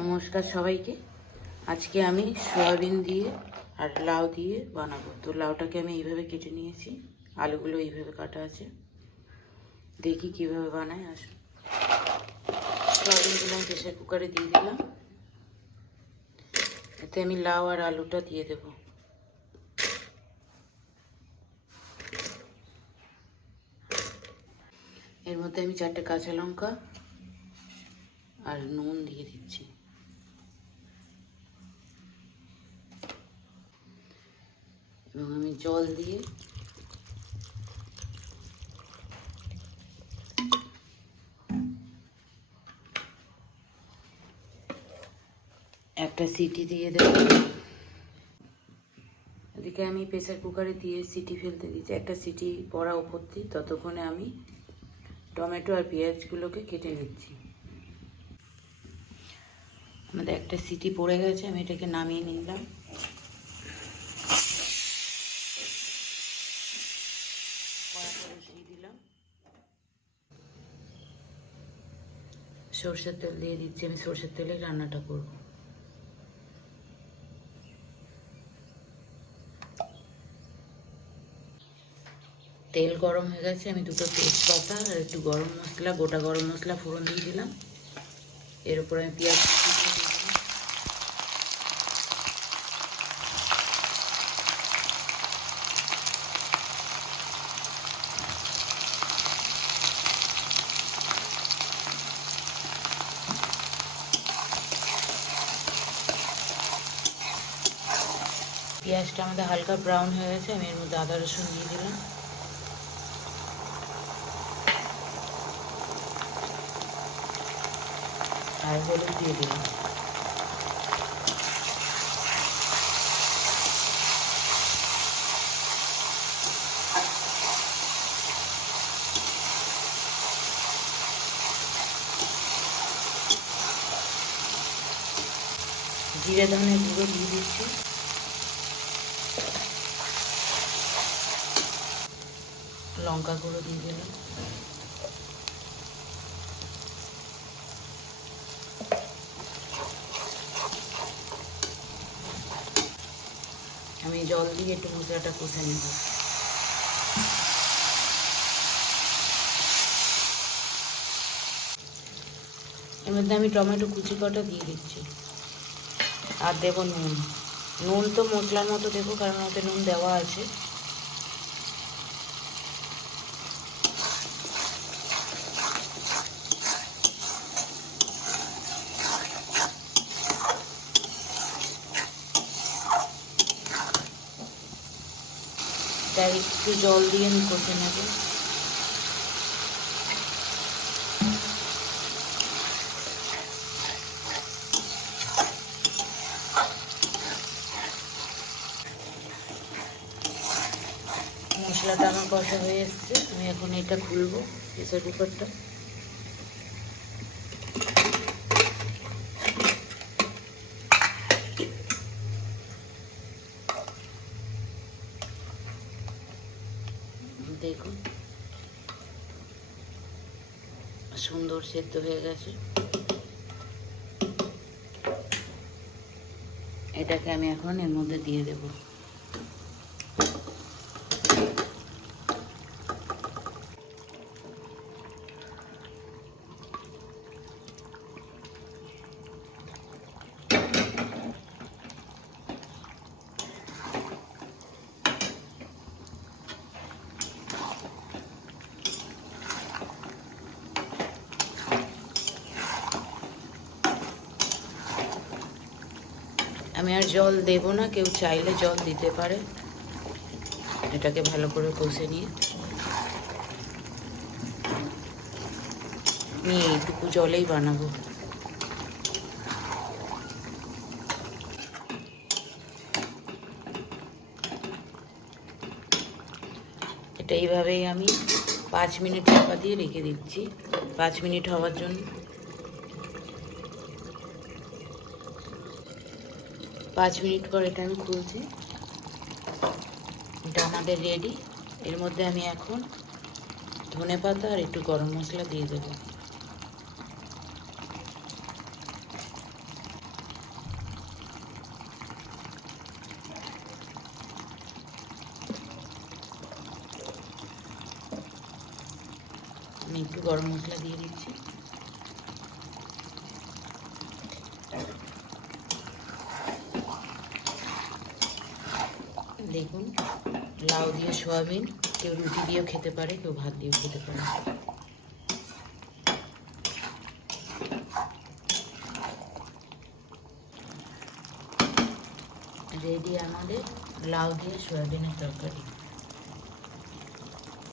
নমস্কার সবাইকে। আজকে আমি সয়াবিন দিয়ে আর লাউ দিয়ে বানাবো। তো লাউটাকে আমি এইভাবে কেটে নিয়েছি, আলুগুলো এইভাবে কাটা আছে। দেখি কিভাবে বানায়। আসুন, সয়াবিনগুলো আমি প্রেসার কুকারে দিয়ে দিলাম। এতে আমি লাউ আর আলুটা দিয়ে দেব। এর মধ্যে আমি 4টে কাঁচা লঙ্কা আর নুন দিয়ে দিচ্ছি। এবং আমি জল দিয়ে একটা সিটি দিয়ে দেব। এদিকে আমি প্রেসার কুকারে দিয়ে সিটি ফেলতে দিচ্ছি। একটা সিটি পড়া উপর দিয়ে, ততক্ষণে আমি টমেটো আর পেঁয়াজগুলোকে কেটে নিচ্ছি। আমাদের একটা সিটি পড়ে গেছে, আমি এটাকে নামিয়ে নিলাম। কড়াটা বসিয়ে দিলাম, সরষের তেল দিয়ে দিচ্ছি। আমি সরষের তেলে রান্নাটা করব। তেল গরম হয়ে গেছে, আমি 2টো তেজপাতা আর একটু গরম মশলা, গোটা গরম মশলা ফোড়ন দিয়ে দিলাম। এর উপর আমি পেঁয়াজ দিয়ে দিলাম। পেঁয়াজটা আমাদের হালকা ব্রাউন হয়ে গেছে, আমি এর মধ্যে আদা রসুন দিয়ে দিলাম। আর হলুদ দিয়ে দিলাম। জিরে ধনে গুঁড়ো দিয়ে দিচ্ছি। লঙ্কা গুঁড়ো দিয়ে দিলাম। আমি জল দিয়ে একটু মশলাটা কষে নেব। এর মধ্যে আমি টমেটো কুচি কটা দিয়ে দিচ্ছি। আর দেবো নুন। নুন তো মশলার মতো দেবো, কারণ ওতে নুন দেওয়া আছে। তাই একটু জল দিয়ে আমি কষে নেব। মশলাটা আমার কষা হয়ে এসছে, আমি এখন এটা খুলবো প্রেসার কুকারটা। দেখুন সুন্দর সেদ্ধ হয়ে গেছে। এটাকে আমি এখন এর মধ্যে দিয়ে দেব। আমি আর জল দেব না, কেউ চাইলে জল দিতে পারে। এটাকে ভালো করে কষে নিয়ে আমি এইটুকু জলেই বানাবো। এটা এইভাবেই আমি 5 মিনিট চাপা দিয়ে রেখে দিচ্ছি, 5 মিনিট হওয়ার জন্য। 5 মিনিট পর এটা আমি খুলছি। এটা আমাদের রেডি। এর মধ্যে আমি এখন ধনেপাতা আর একটু গরম মশলা দিয়ে দেবো। আমি একটু গরম মশলা দিয়ে দিচ্ছি। দেখুন, লাউ দিয়ে সয়াবিন কেউ রুটি দিয়েও খেতে পারে, কেউ ভাত দিয়েও খেতে পারে। রেডি আমাদের লাউ দিয়ে সয়াবিনের তরকারি।